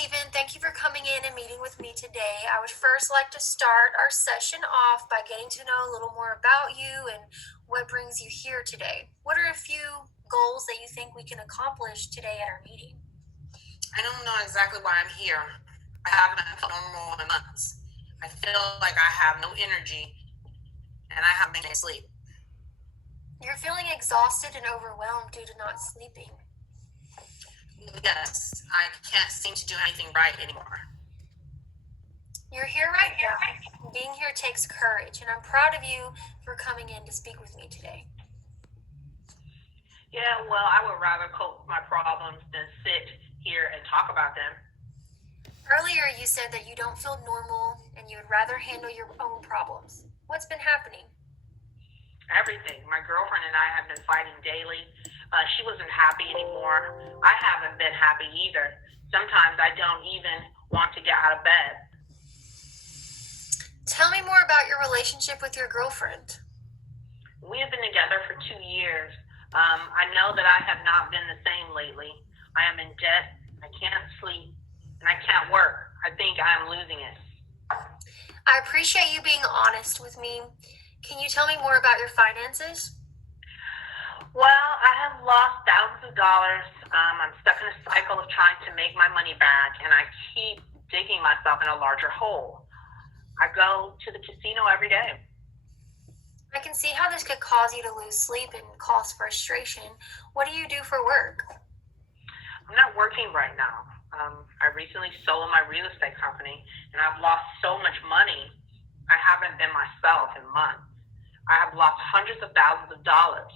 Stephen, thank you for coming in and meeting with me today. I would first like to start our session off by getting to know a little more about you and what brings you here today. What are a few goals that you think we can accomplish today at our meeting? I don't know exactly why I'm here. I haven't felt normal in months. I feel like I have no energy and I haven't been able to sleep. You're feeling exhausted and overwhelmed due to not sleeping. Yes, I can't seem to do anything right anymore. You're here right now. Being here takes courage, and I'm proud of you for coming in to speak with me today. Yeah, well, I would rather cope with my problems than sit here and talk about them. Earlier, you said that you don't feel normal and you would rather handle your own problems. What's been happening? Everything. My girlfriend and I have been fighting daily. She wasn't happy anymore. I haven't been happy either. Sometimes I don't even want to get out of bed. Tell me more about your relationship with your girlfriend. We have been together for 2 years. I know that I have not been the same lately. I am in debt. I can't sleep. And I can't work. I think I am losing it. I appreciate you being honest with me. Can you tell me more about your finances? Well, I have lost thousands of dollars. I'm stuck in a cycle of trying to make my money back, and I keep digging myself in a larger hole. I go to the casino every day. I can see how this could cause you to lose sleep and cause frustration. What do you do for work? I'm not working right now. I recently sold my real estate company, and I've lost so much money. I haven't been myself in months. I have lost hundreds of thousands of dollars.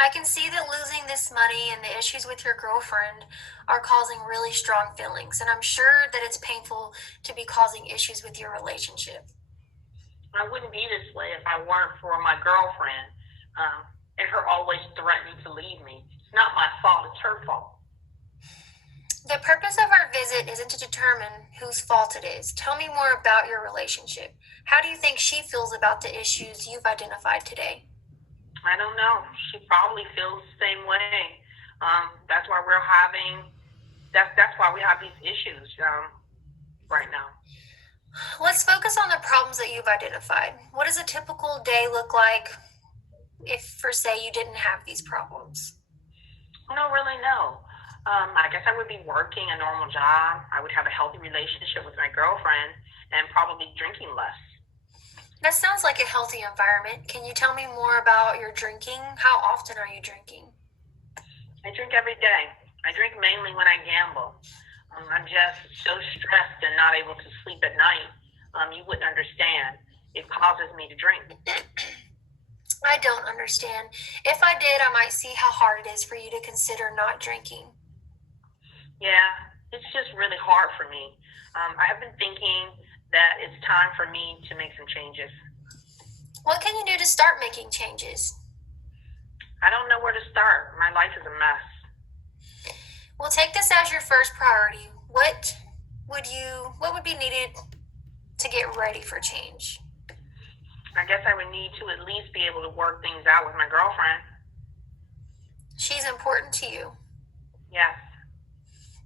I can see that losing this money and the issues with your girlfriend are causing really strong feelings, and I'm sure that it's painful to be causing issues with your relationship. I wouldn't be this way if I weren't for my girlfriend and her always threatening to leave me. It's not my fault, it's her fault. The purpose of our visit isn't to determine whose fault it is. Tell me more about your relationship. How do you think she feels about the issues you've identified today? I don't know. She probably feels the same way. That's why we have these issues right now. Let's focus on the problems that you've identified. What does a typical day look like if, for say, you didn't have these problems? I don't really know. I guess I would be working a normal job. I would have a healthy relationship with my girlfriend and probably drinking less. That sounds like a healthy environment. Can you tell me more about your drinking? How often are you drinking? I drink every day. I drink mainly when I gamble. I'm just so stressed and not able to sleep at night. You wouldn't understand. It causes me to drink. I don't understand. If I did, I might see how hard it is for you to consider not drinking. Yeah, it's just really hard for me. I have been thinking that it's time for me to make some changes. What can you do to start making changes? I don't know where to start. My life is a mess. We'll take this as your first priority. What would be needed to get ready for change? I guess I would need to at least be able to work things out with my girlfriend. She's important to you. Yes.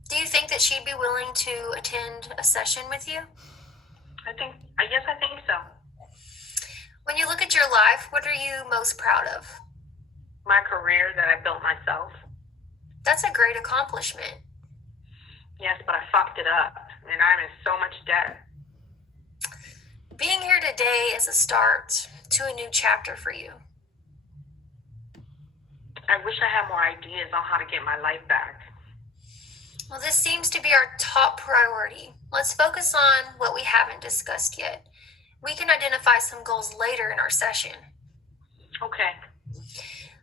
Do you think that she'd be willing to attend a session with you? I guess I think so. When you look at your life, what are you most proud of? My career that I built myself. That's a great accomplishment. Yes, but I fucked it up, and I'm in so much debt. Being here today is a start to a new chapter for you. I wish I had more ideas on how to get my life back. Well, this seems to be our top priority. Let's focus on what we haven't discussed yet. We can identify some goals later in our session. Okay.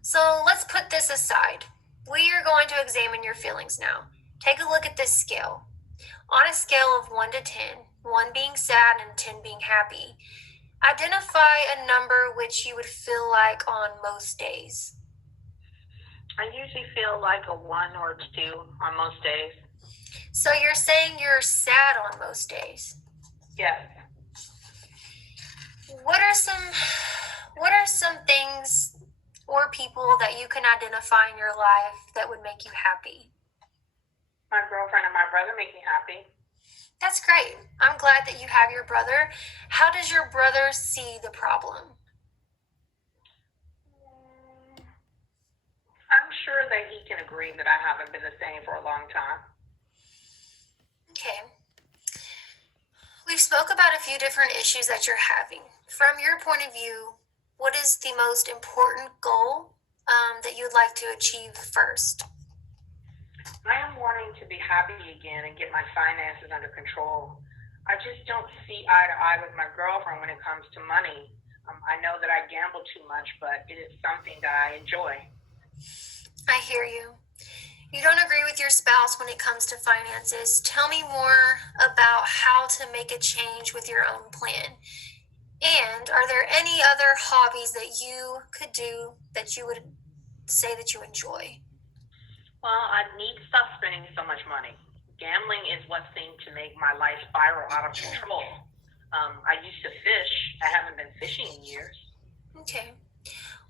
So let's put this aside. We are going to examine your feelings now. Take a look at this scale. On a scale of 1 to 10, 1 being sad and 10 being happy, identify a number which you would feel like on most days. I usually feel like a 1 or 2 on most days. So you're saying you're sad on most days? Yes. What are some things or people that you can identify in your life that would make you happy? My girlfriend and my brother make me happy. That's great. I'm glad that you have your brother. How does your brother see the problem? I'm sure that he can agree that I haven't been the same for a long time. Okay. We've spoke about a few different issues that you're having. From your point of view, what is the most important goal that you would like to achieve first? I am wanting to be happy again and get my finances under control. I just don't see eye to eye with my girlfriend when it comes to money. I know that I gamble too much, but it is something that I enjoy. I hear you. You don't agree with your spouse when it comes to finances. Tell me more about how to make a change with your own plan. And are there any other hobbies that you could do that you would say that you enjoy? Well, I need to stop spending so much money. Gambling is what seemed to make my life spiral out of control. I used to fish. I haven't been fishing in years. Okay.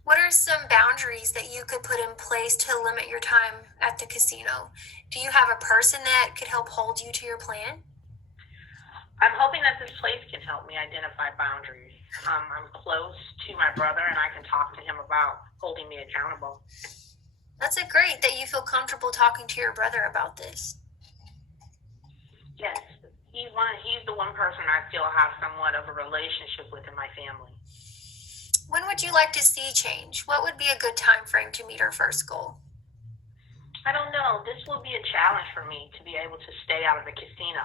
What are some boundaries that you could put in place to limit your time at the casino? Do you have a person that could help hold you to your plan? I'm hoping that this place can help me identify boundaries. I'm close to my brother, and I can talk to him about holding me accountable. That's great that you feel comfortable talking to your brother about this. Yes, he's the one person I still have somewhat of a relationship with in my family. When would you like to see change? What would be a good time frame to meet our first goal? I don't know. This will be a challenge for me to be able to stay out of the casino.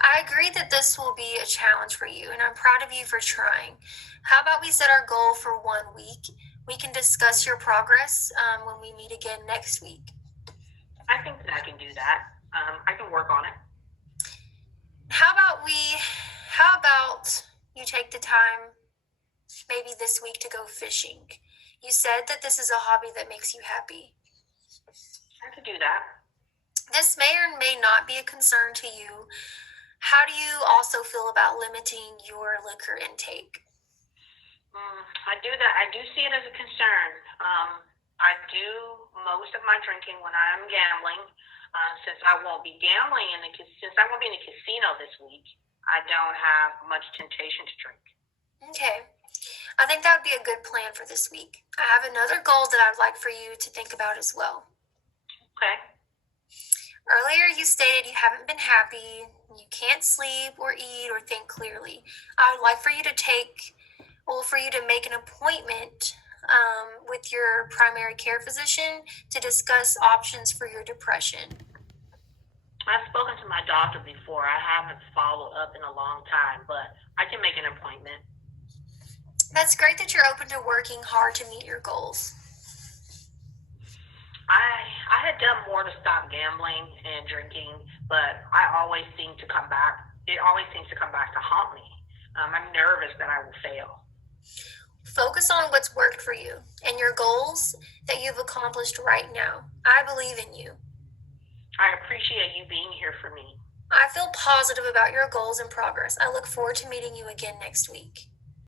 I agree that this will be a challenge for you, and I'm proud of you for trying. How about we set our goal for 1 week? We can discuss your progress when we meet again next week. I think that I can do that. I can work on it. How about you take the time maybe this week to go fishing? You said that this is a hobby that makes you happy. I could do that. This may or may not be a concern to you. How do you also feel about limiting your liquor intake? I do that. I do see it as a concern. I do most of my drinking when I'm gambling. Since I won't be gambling since I won't be in the casino this week, I don't have much temptation to drink. Okay. I think that would be a good plan for this week. I have another goal that I'd like for you to think about as well. Okay. Earlier, you stated you haven't been happy, you can't sleep or eat or think clearly. I would like for you to make an appointment with your primary care physician to discuss options for your depression. I've spoken to my doctor before. I haven't followed up in a long time, but I can make an appointment. That's great that you're open to working hard to meet your goals. I had done more to stop gambling and drinking, but I always seem to come back. It always seems to come back to haunt me. I'm nervous that I will fail. Focus on what's worked for you and your goals that you've accomplished right now. I believe in you. I appreciate you being here for me. I feel positive about your goals and progress. I look forward to meeting you again next week.